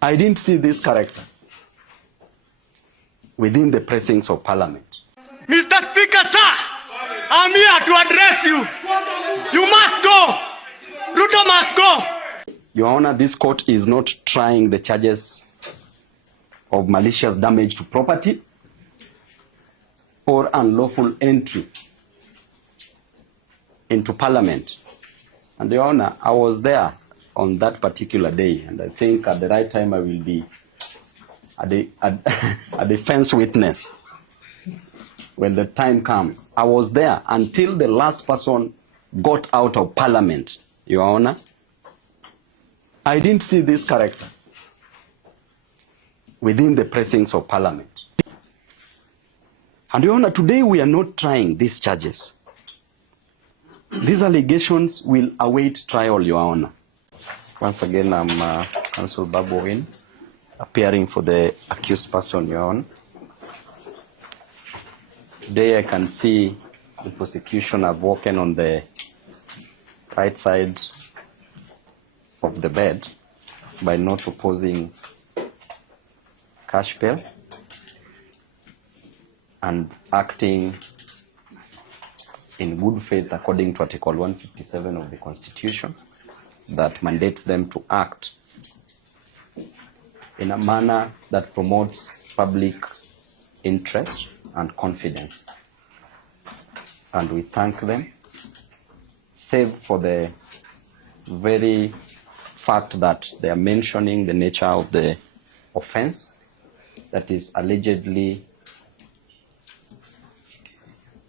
I didn't see this character within the precincts of Parliament. Mr. Speaker, sir, I'm here to address you. You must go. Ruto must go. Your Honor, this court is not trying the charges of malicious damage to property or unlawful entry into Parliament. And Your Honor, I was there on that particular day, and I think at the right time I will be a defense witness when the time comes. I was there until the last person got out of Parliament, Your Honor. I didn't see this character within the precincts of Parliament. And Your Honor, today we are not trying these charges. These allegations will await trial, Your Honor. Once again, I'm Counsel Babu, appearing for the accused person, Your Honor. Today I can see the prosecution have walked on the right side of the bed by not opposing cash bail and acting in good faith according to Article 157 of the Constitution that mandates them to act in a manner that promotes public interest and confidence. And we thank them, save for the very fact that they are mentioning the nature of the offense that is allegedly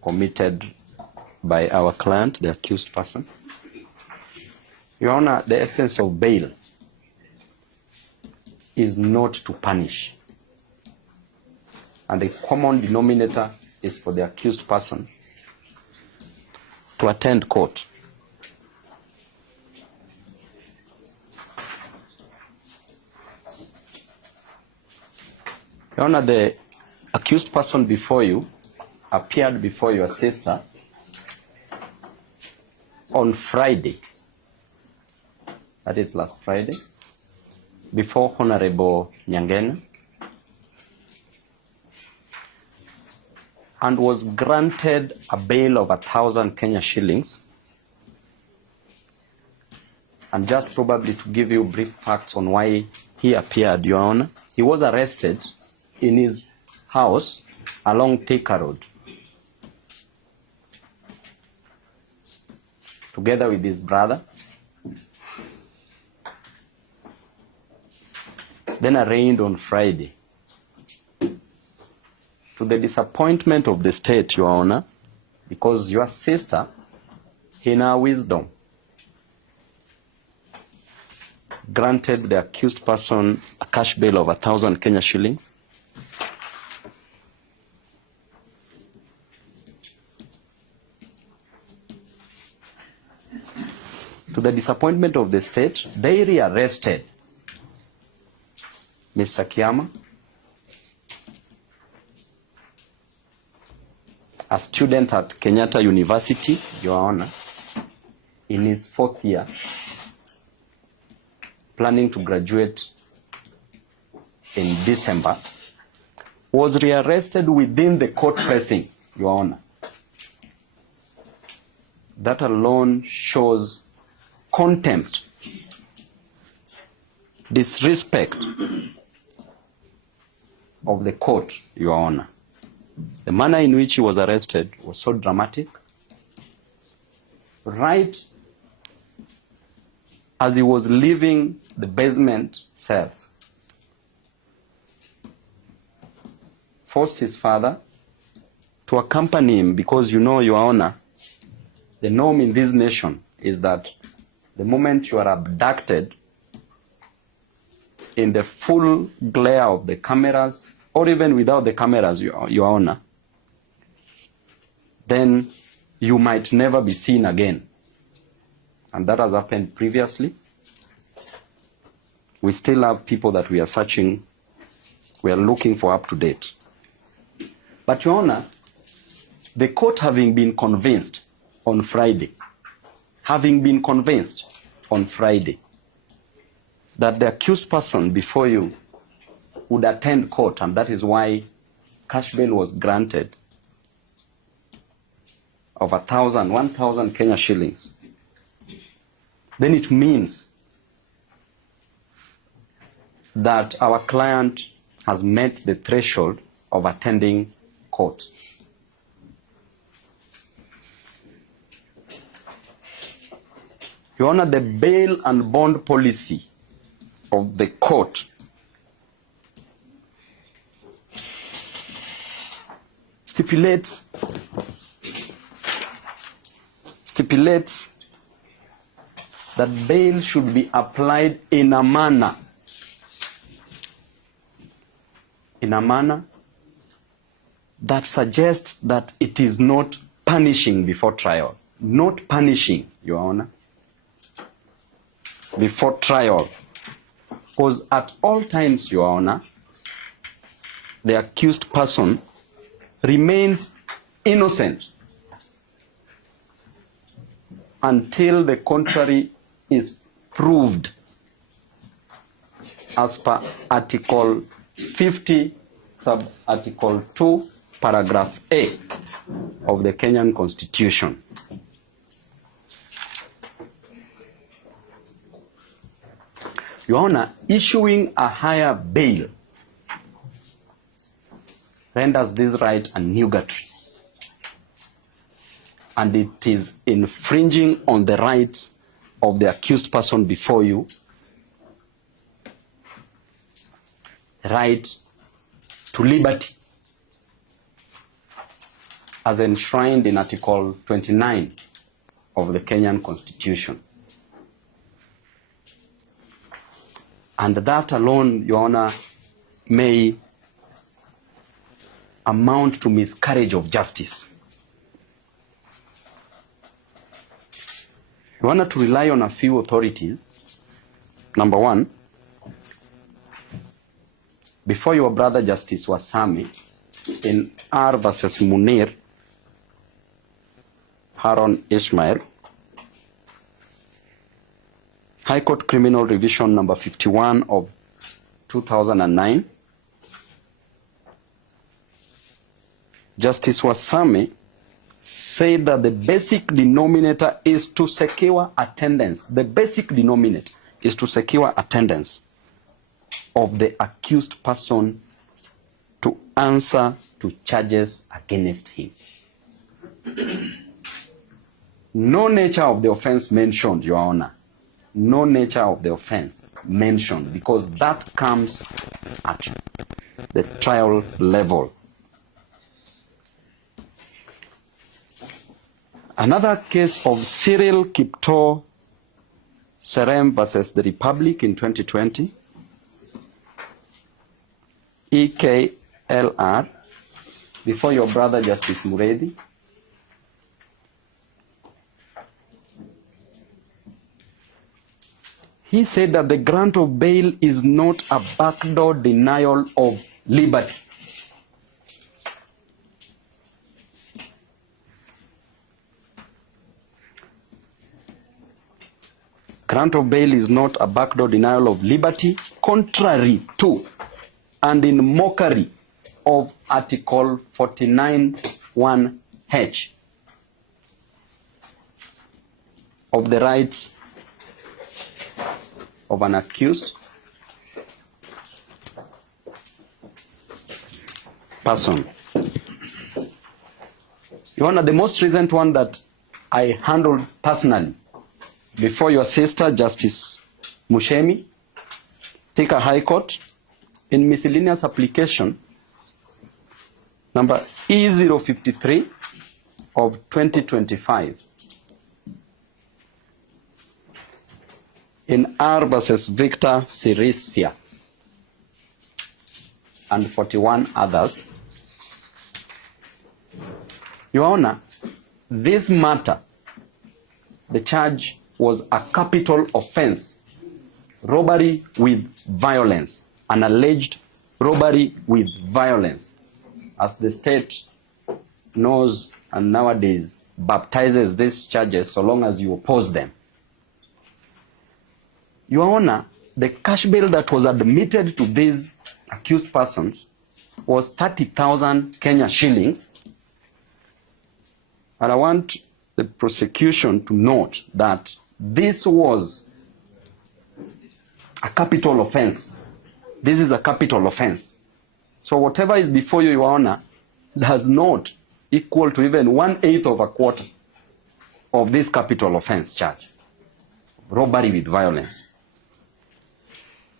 committed by our client, the accused person. Your Honor, the essence of bail is not to punish. And the common denominator is for the accused person to attend court. Your Honor, the accused person before you appeared before your sister on Friday, that is last Friday, before Honorable Nyangena, and was granted a bail of 1,000 Kenya shillings. And just probably to give you brief facts on why he appeared, Your Honor, he was arrested in his house along Thika Road, together with his brother, then arraigned on Friday. To the disappointment of the state, Your Honor, because your sister, in her wisdom, granted the accused person a cash bail of 1,000 Kenya shillings. To the disappointment of the state, they rearrested Mr. Kiama, a student at Kenyatta University, Your Honor, in his 4th year, planning to graduate in December, was rearrested within the court precincts, Your Honor. That alone shows contempt, disrespect of the court, Your Honor. The manner in which he was arrested was so dramatic. Right as he was leaving the basement cells, forced his father to accompany him, because you know, Your Honor, the norm in this nation is that the moment you are abducted in the full glare of the cameras, or even without the cameras, Your Honor, then you might never be seen again. And that has happened previously. We still have people that we are searching, we are looking for up to date. But Your Honor, the court having been convinced on Friday, that the accused person before you would attend court, and that is why cash bail was granted of 1,000 Kenya shillings, then it means that our client has met the threshold of attending court. Your Honor, the bail and bond policy of the court stipulates that bail should be applied in a manner that suggests that it is not punishing before trial. Not punishing, Your Honor, before trial. Because at all times, Your Honor, the accused person remains innocent until the contrary is proved, as per Article 50, Sub-Article 2, Paragraph A of the Kenyan Constitution. Your Honor, issuing a higher bail renders this right a nugatory, and it is infringing on the rights of the accused person before you, right to liberty, as enshrined in Article 29 of the Kenyan Constitution. And that alone, Your Honor, may amount to miscarriage of justice. Your Honor, to rely on a few authorities. Number one, before your brother Justice Wasami, in R versus Munir, Haron Ishmael, High Court Criminal Revision number 51 of 2009, Justice Wasami said that the basic denominator is to secure attendance. The basic denominator is to secure attendance of the accused person to answer to charges against him. No nature of the offense mentioned, Your Honor. No nature of the offense mentioned, because that comes at the trial level. Another case of Cyril Kipto Serem versus the Republic in 2020, EKLR, before your brother Justice Muredi. He said that the grant of bail is not a backdoor denial of liberty. Grant of bail is not a backdoor denial of liberty, contrary to and in mockery of Article 49(1)(h) of the rights of an accused person. Your Honor, the most recent one that I handled personally before your sister, Justice Mushemi, Thika High Court, in miscellaneous application number E053 of 2025, in R versus Victor Sirisia and 41 others. Your Honor, this matter, the charge was a capital offense, robbery with violence, an alleged robbery with violence, as the state knows and nowadays baptizes these charges so long as you oppose them. Your Honor, the cash bail that was admitted to these accused persons was 30,000 Kenya shillings. And I want the prosecution to note that this was a capital offense. This is a capital offense. So whatever is before you, Your Honor, does not equal to even 1/8 of a quarter of this capital offense charge, robbery with violence.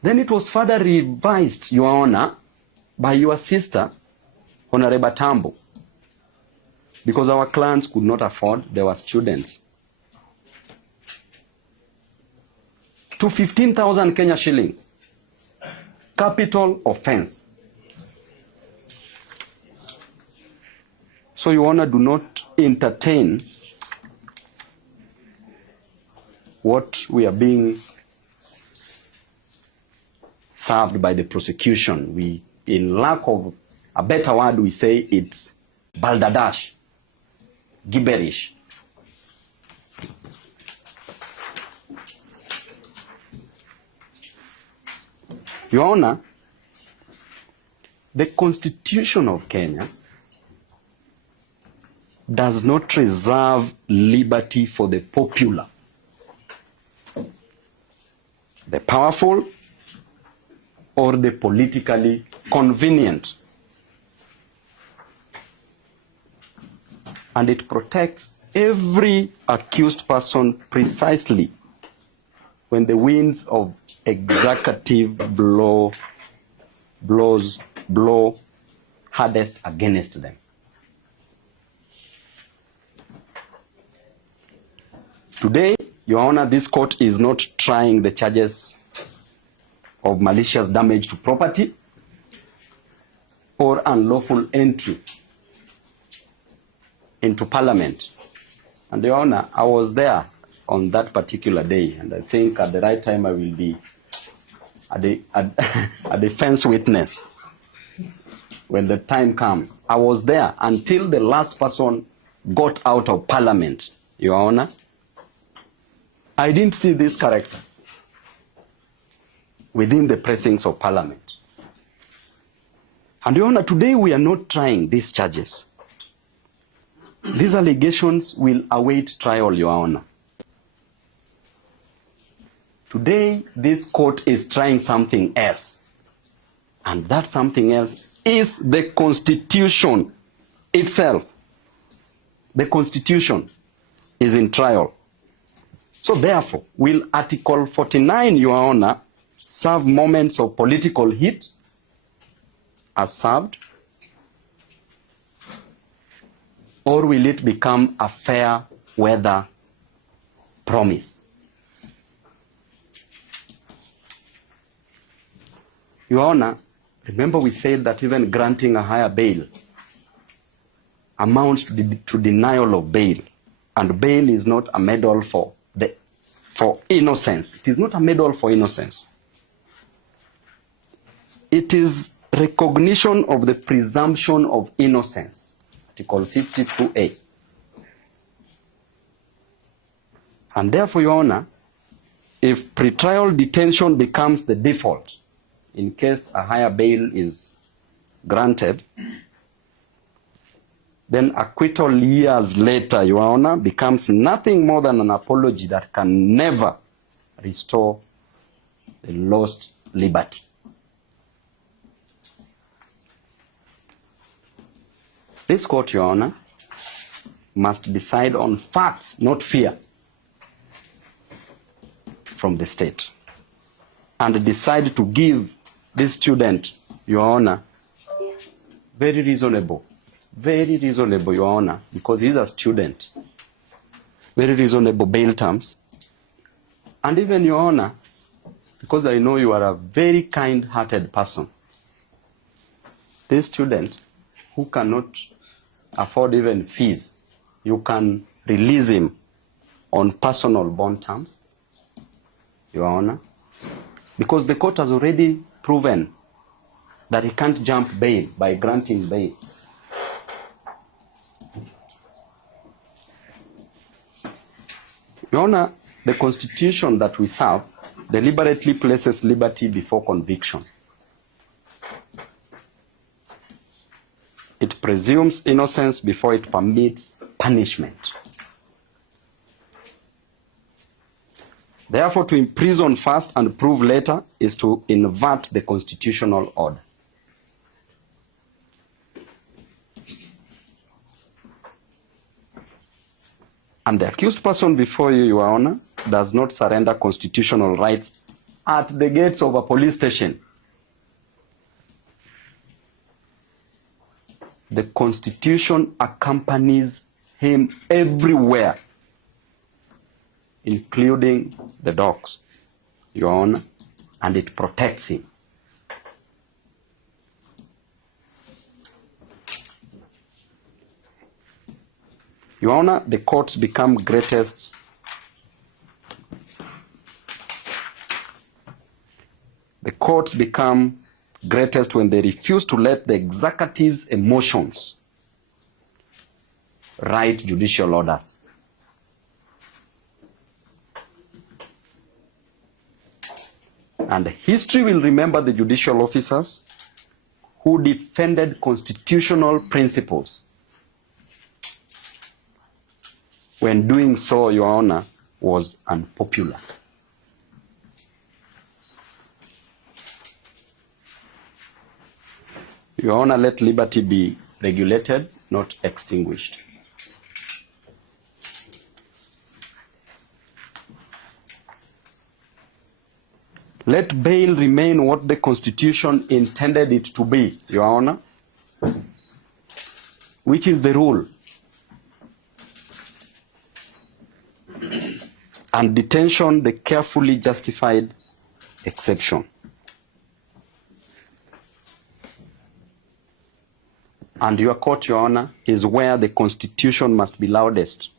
Then it was further revised, Your Honor, by your sister, Honorable Tambo, because our clients could not afford, they were students, to 15,000 Kenya shillings, capital offense. So, Your Honor, do not entertain what we are being served by the prosecution. We, in lack of a better word, we say it's balderdash, gibberish. Your Honor, the Constitution of Kenya does not reserve liberty for the popular, the powerful, or the politically convenient. And it protects every accused person precisely when the winds of executive blow hardest against them. Today, Your Honor, this court is not trying the charges of malicious damage to property or unlawful entry into Parliament. And Your Honor, I was there on that particular day, and I think at the right time I will be a defense witness when the time comes. I was there until the last person got out of Parliament, Your Honor. I didn't see this character within the precincts of Parliament. And Your Honor, today we are not trying these charges. These allegations will await trial, Your Honor. Today, this court is trying something else. And that something else is the Constitution itself. The Constitution is in trial. So therefore, will Article 49, Your Honor, serve moments of political heat as served? Or will it become a fair weather promise? Your Honor, remember we said that even granting a higher bail amounts to denial of bail. And bail is not a medal for innocence. It is not a medal for innocence. It is recognition of the presumption of innocence. Article 52A. And therefore, Your Honor, if pretrial detention becomes the default in case a higher bail is granted, then acquittal years later, Your Honor, becomes nothing more than an apology that can never restore the lost liberty. This court, Your Honor, must decide on facts, not fear, from the state, and decide to give this student, Your Honor, very reasonable, Your Honor, because he's a student, very reasonable bail terms. And even, Your Honor, because I know you are a very kind-hearted person, this student who cannot afford even fees, you can release him on personal bond terms, Your Honor, because the court has already proven that he can't jump bail by granting bail. Your Honor, the Constitution that we serve deliberately places liberty before conviction. It presumes innocence before it permits punishment. Therefore, to imprison first and prove later is to invert the constitutional order. And the accused person before you, Your Honor, does not surrender constitutional rights at the gates of a police station. The Constitution accompanies him everywhere, including the docks, Your Honor, and it protects him. Your Honor, the courts become greatest when they refuse to let the executive's emotions write judicial orders. And history will remember the judicial officers who defended constitutional principles. When doing so, Your Honor, was unpopular. Your Honor, let liberty be regulated, not extinguished. Let bail remain what the Constitution intended it to be, Your Honor, which is the rule. And detention, the carefully justified exception. And your court, Your Honor, is where the Constitution must be loudest,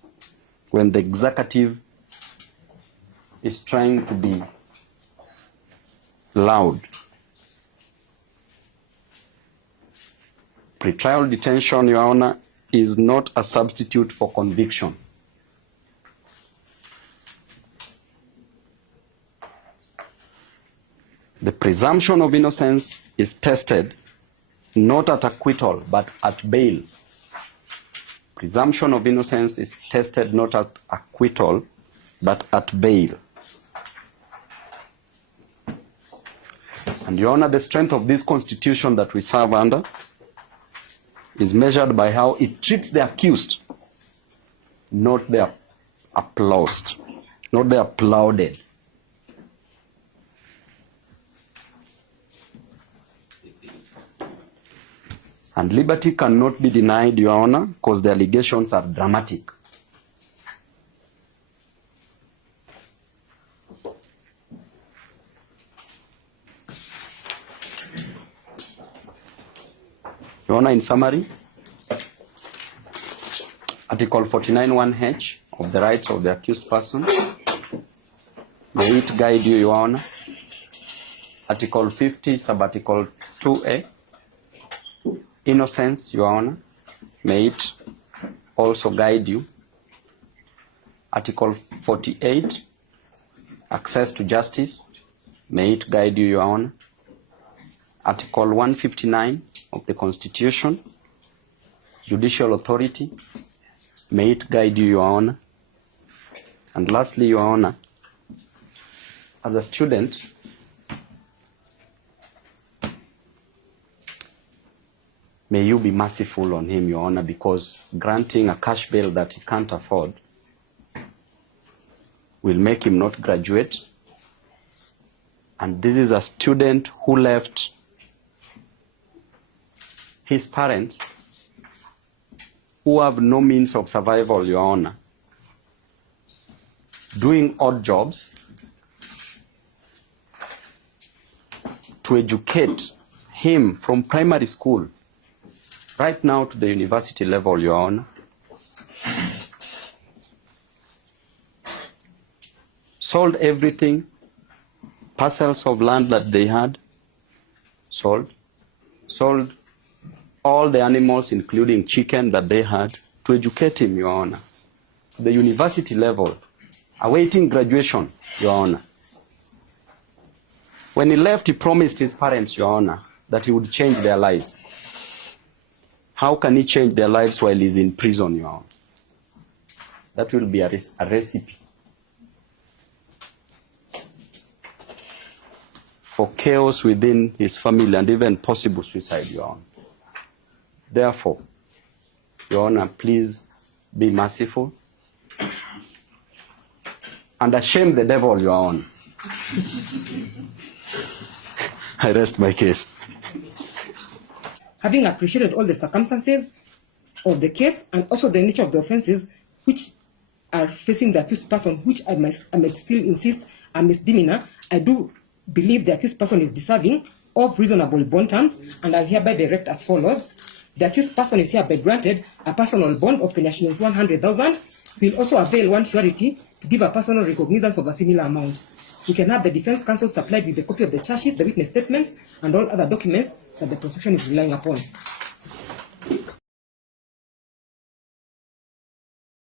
when the executive is trying to be loud. Pretrial detention, Your Honor, is not a substitute for conviction. The presumption of innocence is tested not at acquittal, but at bail. Presumption of innocence is tested not at acquittal, but at bail. And Your Honor, the strength of this Constitution that we serve under is measured by how it treats the accused, not the applauded, not the applauded. And liberty cannot be denied, Your Honor, because the allegations are dramatic. Your Honor, in summary, Article 49(1)(h) of the rights of the accused person, may it guide you, Your Honor. Article 50, Subarticle 2A, innocence, Your Honor, may it also guide you. Article 48, access to justice, may it guide you, Your Honor. Article 159 of the Constitution, judicial authority, may it guide you, Your Honor. And lastly, Your Honor, as a student, may you be merciful on him, Your Honor, because granting a cash bail that he can't afford will make him not graduate. And this is a student who left his parents who have no means of survival, Your Honor, doing odd jobs to educate him from primary school right now to the university level, Your Honor. Sold everything, parcels of land that they had, sold all the animals, including chicken, that they had, to educate him, Your Honor, to the university level, awaiting graduation, Your Honor. When he left, he promised his parents, Your Honor, that he would change their lives. How can he change their lives while he's in prison, Your Honor? That will be a recipe for chaos within his family and even possible suicide, Your Honor. Therefore, Your Honor, please be merciful and shame the devil, Your Honor. I rest my case. Having appreciated all the circumstances of the case and also the nature of the offenses which are facing the accused person, which I might still insist are misdemeanor, I do believe the accused person is deserving of reasonable bond terms, and I'll hereby direct as follows. The accused person is hereby granted a personal bond of Kenya shillings 100,000. We'll also avail one surety to give a personal recognizance of a similar amount. We can have the defense counsel supplied with a copy of the charge sheet, the witness statements, and all other documents that the prosecution is relying upon.